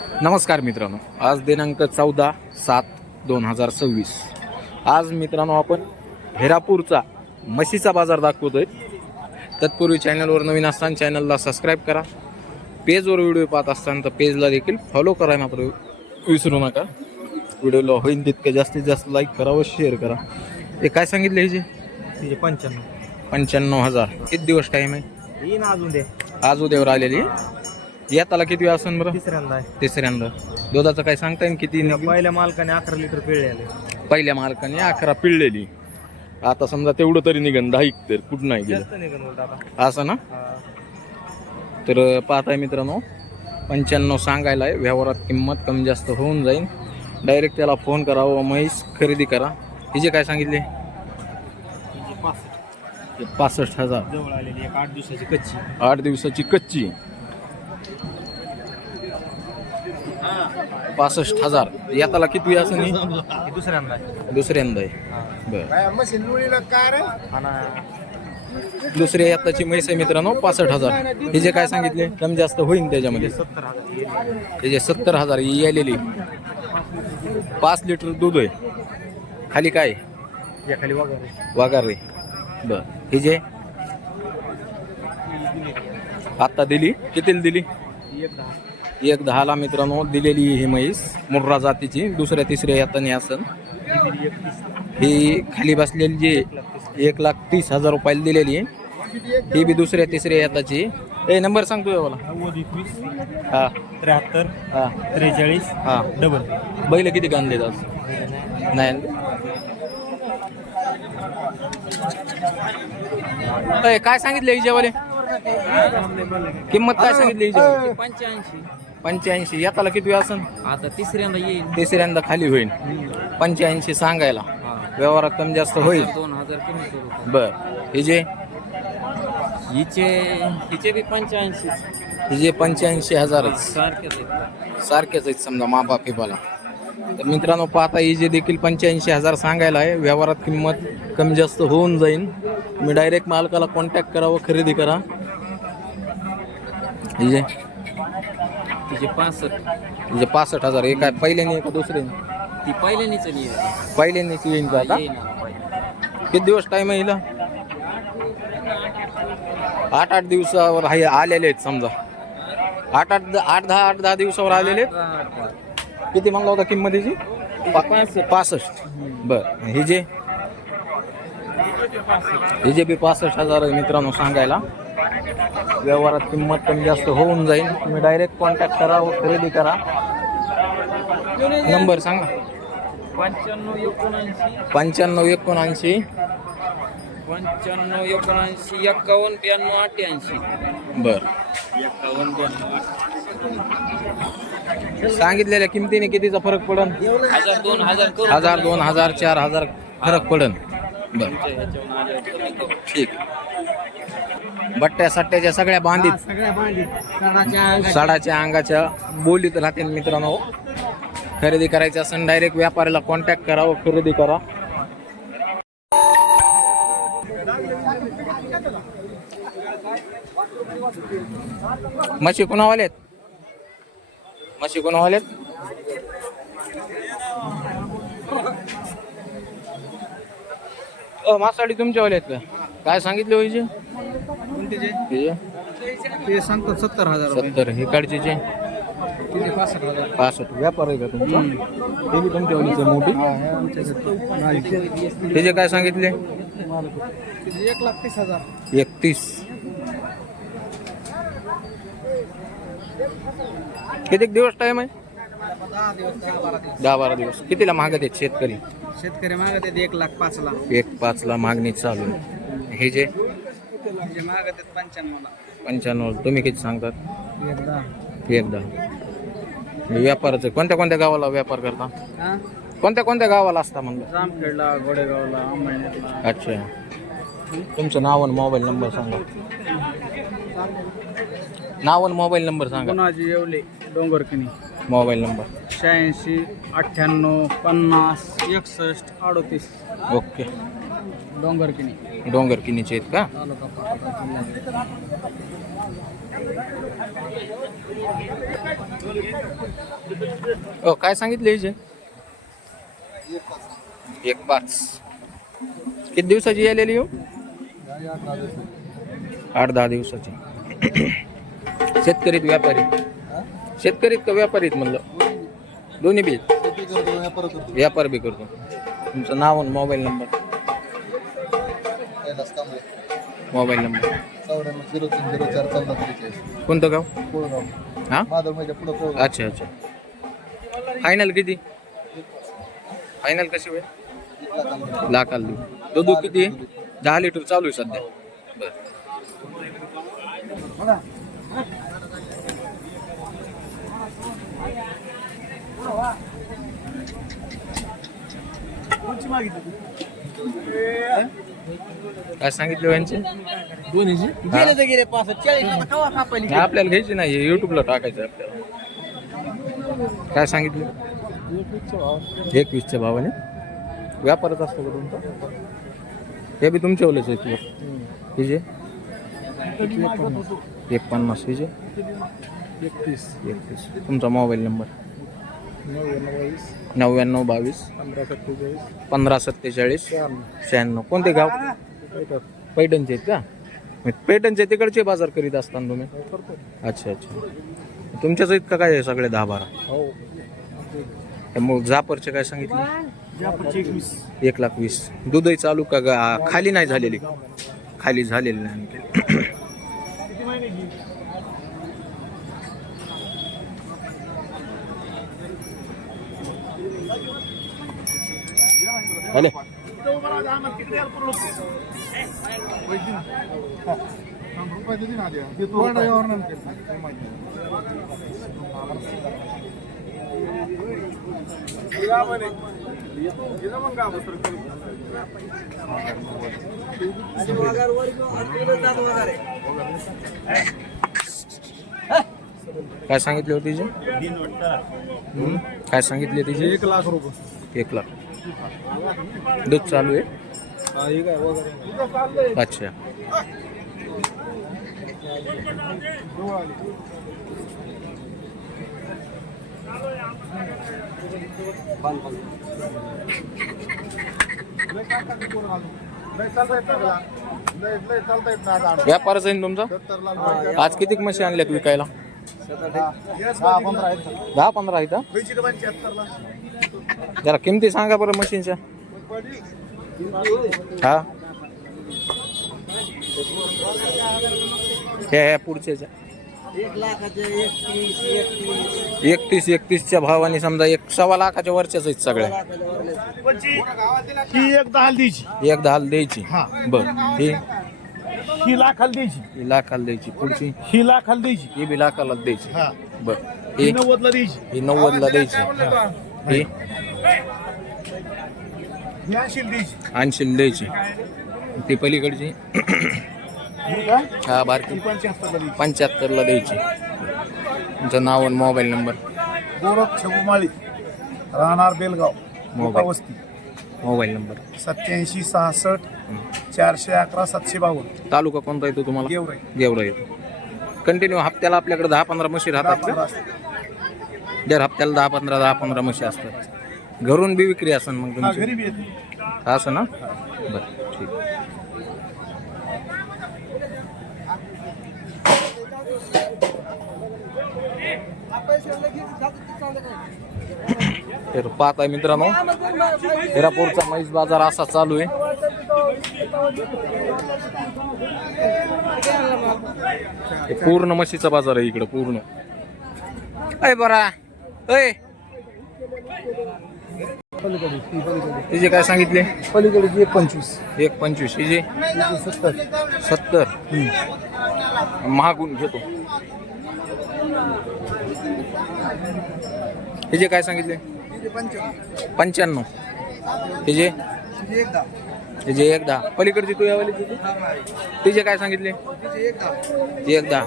नमस्कार मित्रांनो, आज दिनांक 14/7/2026. आज मित्रांनो आपण हेरापूरचा म्हशीचा बाजार दाखवतोय. तत्पूर्वी चॅनलवर नवीन असताना चॅनलला सबस्क्राईब करा. पेजवर व्हिडिओ पाहत असताना तर पेजला देखील फॉलो करा मात्र विसरू नका. व्हिडिओला होईल तितकं जास्तीत जास्त लाईक करा व शेअर करा. हे काय सांगितले हिचे? 95,000. किती दिवस टाईम आहे? येईन अजून दे. आज उद्यावर आलेली. याताला किती वेळ असेल बरं? तिसऱ्यांदा आहे. तिसऱ्यांदा. दुधाचं काय सांगता येईल किती? पहिल्या मालकाने 11 लिटर पिळले. पहिल्या मालकाने 11 पिळलेली. आता समजा तेवढं तरी निघन 10 तर कुठं नाही गेलं जास्त निघून उलट आता. असं ना. तर पाहताय मित्रांनो, 95 सांगायला आहे. व्यवहारात किंमत कमी जास्त होऊन जाईल. डायरेक्ट त्याला फोन करा व म्हैस खरेदी करा. हिचे काय सांगितले? 65,000. जवळ आलेली एक 8 दिवसाची कच्ची. 8 दिवसाची कच्ची. 65,000. याताला किती असं नाही? दुसऱ्यांदा आहे. दुसऱ्यांदा आहे. बरं. आणि दुसऱ्या याताची म्हैस आहे मित्रांनो 65,000. हिचे काय सांगितले? कमी जास्त होईल त्याच्यामध्ये. 70,000. त्याचे 70,000 ही आलेली. 5 लिटर दूध आहे. खाली काय? या खाली वगैरे वागार रे. बर. हिजे आता दिली. कितीला दिली? 1,10ला मित्रांनो दिलेली ही म्हैस. मुर्रा जातीची. दुसऱ्या तिसऱ्या याताने असन. ही खाली बसलेली जी 1,30,000 रुपयाला दिलेली आहे. ही बी दुसऱ्या तिसऱ्या याताची. नंबर सांगतो मला. 91 हा 73 हा 43 हा. डबल. बैल किती आणले आज? नाही आणले. काय सांगितले हिच्यावाले? किंमत काय सांगितली हिच्यावाले? 85. याताला किती वेळ असन? आता तिसऱ्यांदा येईल. तिसऱ्यांदा खाली होईल. 85 सांगायला. व्यवहारात कमी जास्त होईल. 2,000 कमी करू. बर. हिचे हिचे बी 85. हिचे 85,000 सारखेच सारखेच आहेत समजा मापा फिपाला. तर मित्रांनो पाहता हिचे देखील 85,000 सांगायला आहे. व्यवहारात किंमत कमी जास्त होऊन जाईल. तुम्ही डायरेक्ट मालकाला कॉन्टॅक्ट करा व खरेदी करा. हिचे तिचे 65. हिचे 65,000. हे काय पहिल्याने का दुसऱ्याने? ती पहिल्यानीच नाही. पहिल्यानेच येईन का आता? किती दिवस टाईम आहे हिला? 8 दिवसावर आलेले आहेत समजा. 8-10 दिवसावर आलेले आहेत. किती म्हणला होता किंमत हिची? 65. बर. हिजे बी 65,000 आहे मित्रांनो सांगायला. व्यवहारात किंमत कमी जास्त होऊन जाईल. तुम्ही डायरेक्ट कॉन्टॅक्ट करा व खरेदी करा. नंबर सांगा. 95 79 95 79 51 92 88. बर. सांगितलेल्या किमतीने कितीचा फरक पडन? 1,000 2,000 4,000 फरक पडन. बर ठीक. बट्ट्या सट्ट्याच्या सगळ्या बांधीत. साडाच्या अंगाच्या बोलीत राहतील मित्रांनो. खरेदी करायची असेल डायरेक्ट व्यापाऱ्याला कॉन्टॅक्ट करा व खरेदी करा. म्हशी कोणावालेत? म्हशी कोणावालेत? मासाडी तुमच्यावाले आहेत का? काय सांगितले होईचे? ते सांगतात 70,000. 70. हे काढचे 65. व्यापार आहे का तुमचा? ते बी तुमच्यावालीच मोठी. त्याचे काय सांगितले? 1,30,000. 31. किती दिवस टाइम आहे? 10-12 दिवस. कितीला मागत आहेत शेतकरी? शेतकरी मागत आहेत 1,05,000. 1,05,000 मागणी चालू आहे. हे जे मागत आहेत 95. 95. तुम्ही किती सांगतात? 1,10. व्यापाराचं कोणत्या कोणत्या गावाला व्यापार करता? कोणत्या कोणत्या गावाला असता म्हणलं? जामखेडला, गोडेगावला, अंबरनाथला. अच्छा. तुमचं नाव आणि मोबाईल नंबर सांगा. नाव आणि मोबाईल नंबर सांगा. कोणाची Yewale Dongarkini. Mobile number 86 98 50 61 38. Okay. Dongarkini. डोंगर किनीचे आहेत का? तालुका पाटोदा, जिल्हा हो काय सांगितले हिचे? 1.5. किती दिवसाची आलेली हो? 8-10 दिवसाची. शेतकरीत व्यापारी? शेतकरीत का व्यापारीत म्हणलं? दोन्ही बी व्यापार बी करतो. तुमचं नाव आणि मोबाईल नंबर? Mobile number 9403041443. कोणतं गाव? हा अच्छा अच्छा. फायनल किती? फायनल कशी होईल? लाखाला देऊ. दूध किती आहे? 10 लिटर चालू आहे सध्या. बरं. काय सांगितलं यांचे? आपल्याला घ्यायची नाही, युट्यूबला टाकायचं आपल्याला. काय सांगितलं? 21च्या भावाने. व्यापारच असतो का तुमचा? हे बी तुमच्या ओलेच आहेत. हिजे 1.50. हिजे 31. तुमचा मोबाईल नंबर? 9922 1547 96. कोणते गाव? पैठणचे आहेत का? पैठणचे तिकडचे बाजार करीत असताना तुम्ही? अच्छा अच्छा. तुमच्याच इतकं काय आहे सगळे 10-12? मग जापरचे काय सांगितले? 1,20,000. दूधही चालू का खाली नाही झालेली? खाली झालेली नाही आणखी. हले काय सांगितले होते तिचे? काय सांगितले तिचे? 1 लाख रुपये. 1 लाख. दूध चालू आहे? अच्छा. व्यापारच आहे ना तुमचा? आज किती म्हशी आणल्यात विकायला? 10-15 आहेत. जरा किमती सांगा बरं मशीनच्या. हा ह्या पुढच्या 31च्या भावाने समजा 1.25 लाखाच्या वरच्याच आहेत सगळ्या. ही 1.10 द्यायची. 1.10 द्यायची. बर. ही लाखाला द्यायची. लाखाला द्यायची. पुढची ही लाखाला द्यायची. ही बी लाखाला द्यायची. बर. ही 90ला द्यायची. ही 90ला द्यायची. ही 80 द्यायची. 80 द्यायची. ती पलीकडची हा बारकी 75ला द्यायची. तुमचं नाव आणि मोबाईल नंबर? गोरख छबुमाळी, राहणार बेलगाव, मोबाईल वस्ती. Mobile number? 87 66 411 752. तालुका कोणता येतो तुम्हाला? गेवराई. गेवराई येतो. कंटिन्यू हप्त्याला आपल्याकडे 10-15 म्हशी राहतात का? दर हप्त्याला 10-15 म्हशी असतात. घरून बी विक्री असेल मग तुमची? घरी बी येते. असं ना? बरं ठीक. तर पाहताय मित्रांनो, हिरापूरचा म्हैस बाजार असा चालू आहे. पूर्ण म्हशीचा बाजार आहे इकडं पूर्ण. अय बरा अय तिचे काय सांगितले? पलीकडे 1.25. 1.25. हिजे 70. महागून घेतो. हिजे काय सांगितले? 95. हिजे 1.10. पलीकडची तू यावाली तिचे काय सांगितले? 1.10.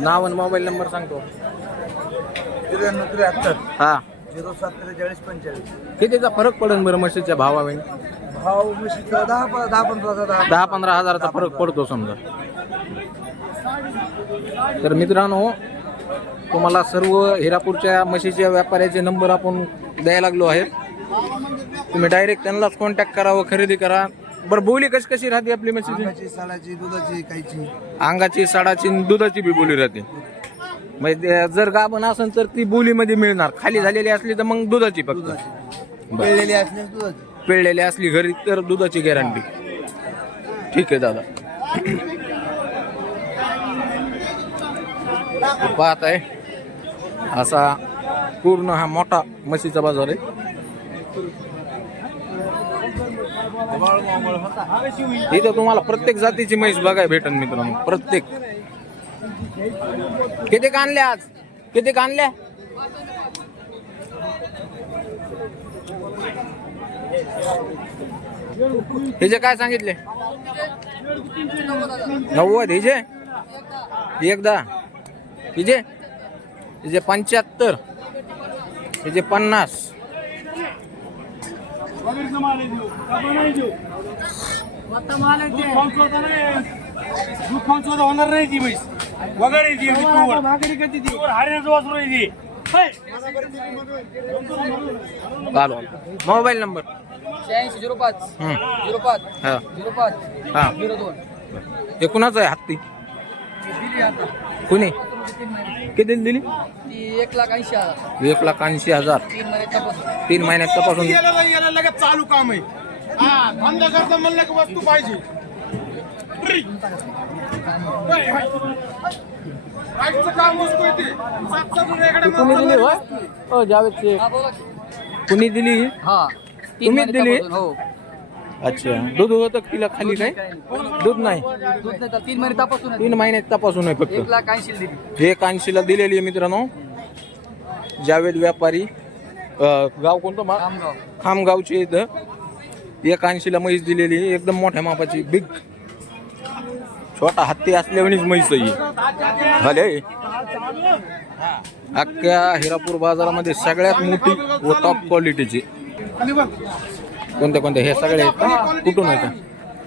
नाव आणि मोबाईल नंबर सांगतो? 93 हा 0743 45. कितीचा फरक पडेल बरं म्हशीच्या भावावेळी? भाव म्हशीचा 10-15 10-15 हजाराचा फरक पडतो समजा. तर मित्रांनो तुम्हाला सर्व हिरापूरच्या म्हशीच्या व्यापाऱ्याचे नंबर आपण द्यायला लागलो आहे. तुम्ही डायरेक्ट त्यांनाच कॉन्टॅक्ट करा व खरेदी करा. बरं बोली कशी कशी राहते आपली म्हशीची? अंगाची, साडाची, दुधाची, काहीची. अंगाची, साडाची, दुधाची बी बोली राहते. म्हणजे जर गाभण असेल तर ती बोलीमध्ये मिळणार, खाली झालेली असली तर मग दुधाची फक्त. बरं. पेळलेली असली दुधाची. पिळलेली असली घरी तर दुधाची गॅरंटी. ठीक आहे दादा. पाहत आहे असा पूर्ण हा मोठा म्हशीचा बाजार आहे. इथं तुम्हाला प्रत्येक जातीची म्हैस बघायला भेटेल मित्रांनो. प्रत्येक. किती आणल्या आज? किती आणल्या? हिचे काय सांगितले? 90. हिचे एकदा. हिचे 75. हिचे 50. होणार नाही ती म्हैस वगैरे मोबाईल नंबर 8605 05 हा 05 हा 02. हे कुणाचं आहे हत्ती? कुणी किती दिली? ती 1,80,000. 1,80,000. 3 महिन्यात तपासून. लगेच चालू काम आहे. हा धंदा करता म्हणलं की वस्तू पाहिजे. काम वस्तू येते. कुणी दिली होय? हो जावेद शेख. कुणी दिली? हा तुम्हीच दिली? हो. अच्छा. दूध होतं तिला खाली काय? दूध नाही. दूध नाही तर 3 महिने तपासून 3 महिन्यात तपासून आहे फक्त. 1,80,000 दिली. हे 80ला दिलेली आहे मित्रांनो. जावेद व्यापारी. गाव कोणतं? खामगाव. खामगावची इथं 80ला म्हैस दिलेली. एकदम मोठ्या मापाची बिग. छोटा हत्ती असल्यानेच म्हैस ही झाले. अख्ख्या हिरापूर बाजारामध्ये सगळ्यात मोठी व टॉप क्वालिटीची. कोणत्या कोणत्या? हे सगळे आहेत का? कुठून आहे का?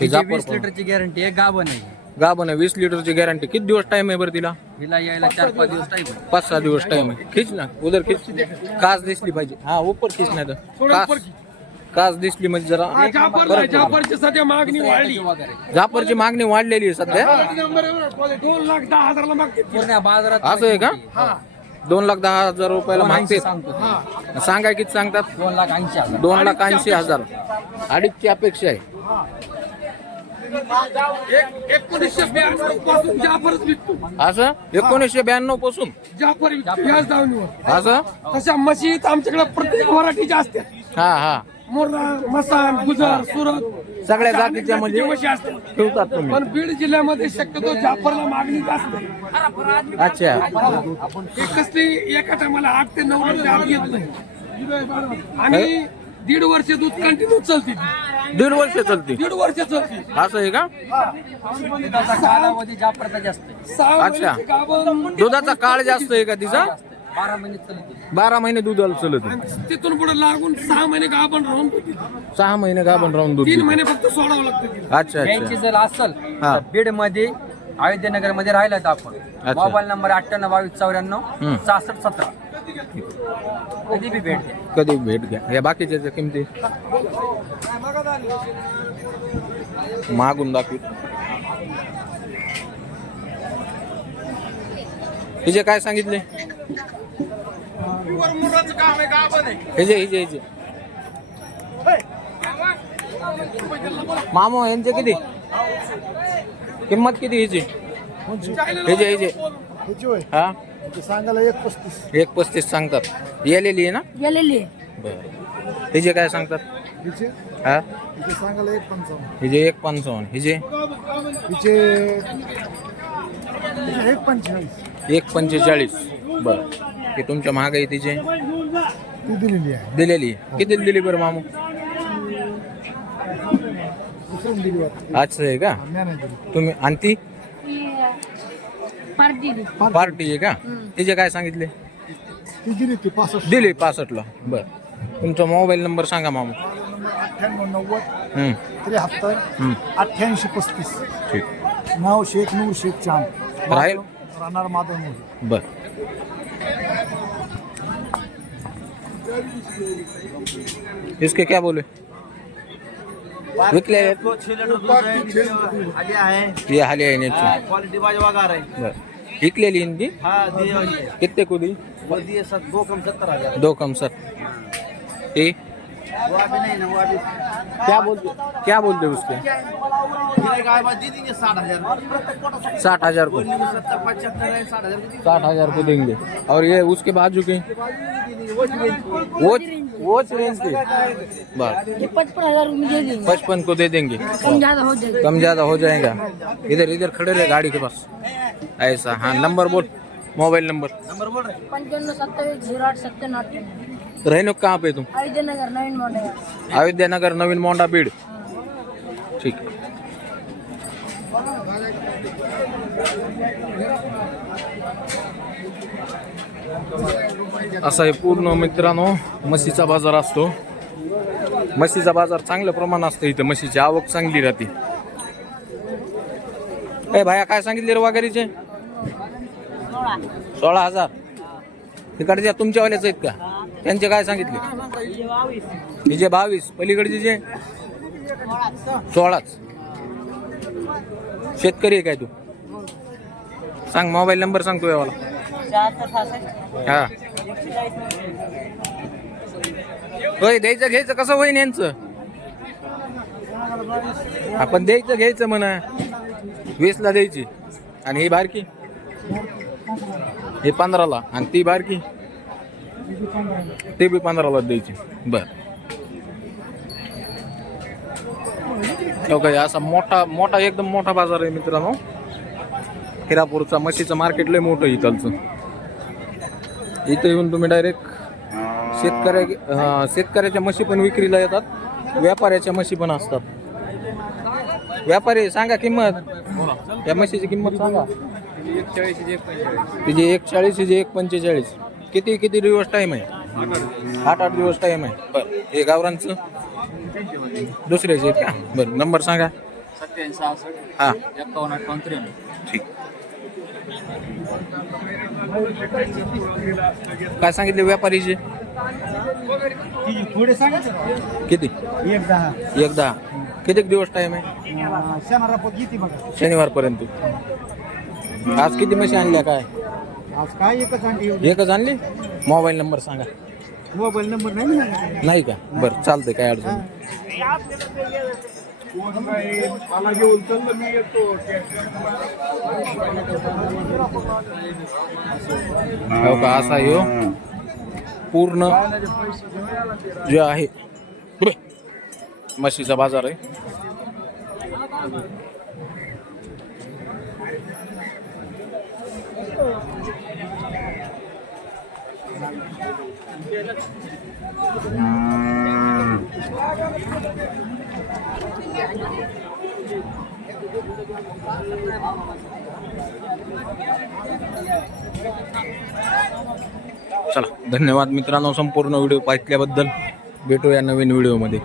हे 20 लिटरची गॅरंटी आहे. गाभण आहे. गाभण आहे. 20 लिटरची गॅरंटी. किती दिवस टाइम आहे बरं तिला? हिला यायला 4-5 दिवस टाईम आहे. 5-6 दिवस टाइम आहे. खिच ना उधर खिच. कास दिसली पाहिजे. हा ऊपर खिच नाही तर कास दिसली म्हणजे जरा मागणी वाढली. जाफरची मागणी वाढलेली आहे सध्या. 2,10,000 मागते. पूर्ण बाजारात असं आहे का? 2,10,000 रुपयाला मागते. सांगतो. सांगाय किती सांगतात? 2,80,000. 2,80,000. अडीचची अपेक्षा आहे. 1992 पासून जाफरच विकतो. असं 1992 पासून जाफर व्याज दावणीवर. असं. तशा म्हशीत आमच्याकडे प्रत्येक व्हरायटीच्या असतात. हा हा. मोर्रा, मसान, गुजर, सुरत सगळ्या जातीच्या म्हणजे म्हशी असतात. ठेवतात तुम्ही. पण बीड जिल्ह्यामध्ये शक्यतो जाफरला मागणी जास्त आहे. अच्छा. हे कसली एका टायमाला 8 ते 9 लिटर आत येत नाही. आणि 1.5 वर्ष दूध कंटिन्यू चालते. 1.5 वर्ष चालते. 1.5 वर्ष चालते. असं आहे का? दुधाचा कालावधी जाफरचा जास्त आहे. 6 अच्छा. महिन्याची गाभण. दुधाचा काळ जास्त आहे का तिचा? 12 महिने चालते. 12 महिने दुधाला चलत. तिथून पुढे लागून 6 महिने गाभण राहून होती. 6 महिने गाभण राहून दूध 3 देते. महिने फक्त सोडावं लागतं तिला. अच्छा यांची अच्छा. जर असेल हा. तर बीड मध्ये अयोध्यनगर मध्ये राहिला तर आपण. अच्छा. मोबाईल नंबर 982294 हम्म. 6617. कधी बी भेट द्या. कधी भेट घ्या. या बाकीच्या किमती मागून दाखवी. हिचे काय सांगितले? हिचे मामो यांचे किती किंमत किती हिची? हिचे हा सांगायला 1,35. 1,35 सांगतात. येलेली आहे ना? गेलेली बरं. हिचे काय सांगतात? हा सांगायला 1,55. हिचे 1,55. हिचे 1,45. 1,45. बरं. हे तुमच्या महागाई तिचे ती दिलेली आहे. दिलेली आहे. किती दिली बरं मामू? दुसरून दिली वाटतं. अच्छा आहे का? मी नाही दिली. तुम्ही आणि ती पार्टी पार्टी आहे का? तिचे काय सांगितले? ती दिली ती 65. दिली 65ला. बरं. तुमचा मोबाईल नंबर सांगा मामू. 98 हम्म, 73 हम्म. 88 35. ठीक. नाव शेख नूर शेख चांद. राहील राहणार माधव मोरे. बर. इसके क्या बोले विकले आहेत? 6 लीटर दूध आहे, आली आहे, ये हाली आहे नीचे. क्वालिटी बाजूवागार आहे. बर. विकलेली इनकी हा दिए वाली है. कितने को दी? वो दिए 2 कम 70,000. 2 कम 7. ये वो अभी नहीं ना, वो अभी क्या बोलते उसके? ये गाय बात दी देंगे 60,000. 60,000 को. 70 75 है, 60,000 की 60,000 को देंगे. और ये उसके बाजू के वो रेंज की बात 55,000 में दे देंगे. 55 को दे देंगे. कम ज्यादा हो जाएगा. कम ज्यादा हो जाएगा. इधर खड़े रहे गाड़ी के पास. ऐसा. हाँ नंबर बोल, मोबाइल नंबर. नंबर बोल रहे 95 07 07 रहने को कहाँ पे तुम? अयोध्यानगर नवीन मॉडल. अयोध्या नगर नवीन मोंडा बीड. ठीक. असा हे पूर्ण मित्रांनो म्हशीचा बाजार असतो. म्हशीचा बाजार चांगल्या प्रमाणात असतं इथं. म्हशीची आवक चांगली राहते. ए भाया काय सांगितले रे वाघारीचे? 16,000. तिकडच्या तुमच्यावाल्याच आहेत का? त्यांचे काय सांगितले? हिचे 22. पलीकडचे जे 16च. शेतकरी आहे काय तू? सांग मोबाईल नंबर सांगतो यावाला. 76 हा होय. द्यायचं घ्यायचं कसं होईन यांचं? आपण द्यायचं घ्यायचं म्हणा. 20ला द्यायची. आणि ही बारकी हे 15ला. आणि ती बारकी ते बी 15ला द्यायची. बर. ओके. असा मोठा एकदम मोठा बाजार आहे मित्रांनो. हिरापूरचा म्हशीचं मार्केट लय मोठं इथलचं. इथं येऊन तुम्ही डायरेक्ट शेतकऱ्याच्या म्हशी पण विक्रीला येतात. व्यापाऱ्याच्या म्हशी पण असतात. व्यापारी सांगा किंमत. या म्हशीची किंमत सांगा. तिची 140 हिची 145. किती दिवस टाइम आहे? 8 दिवस टाइम आहे. बरं. हे गावरांचं दुसऱ्याचे आहेत का? बरं. नंबर सांगा. 87 हां 51 53. ठीक. काय सांगितले व्यापारीचे? थोडे सांगितलं किती? 110. किती दिवस टाइम आहे? शनिवारपर्यंत. आज किती म्हशी आणल्या काय? आज काय एकच आणली. मोबाईल नंबर सांगा. मोबाईल नंबर नाही का? बरं चालतंय. काय अडचण नाही. हो का? असा यो पूर्ण जे आहे म्हशीचा बाजार आहे. चला धन्यवाद मित्रांनो संपूर्ण व्हिडिओ पाहिल्याबद्दल. भेटूया नवीन व्हिडिओमध्ये.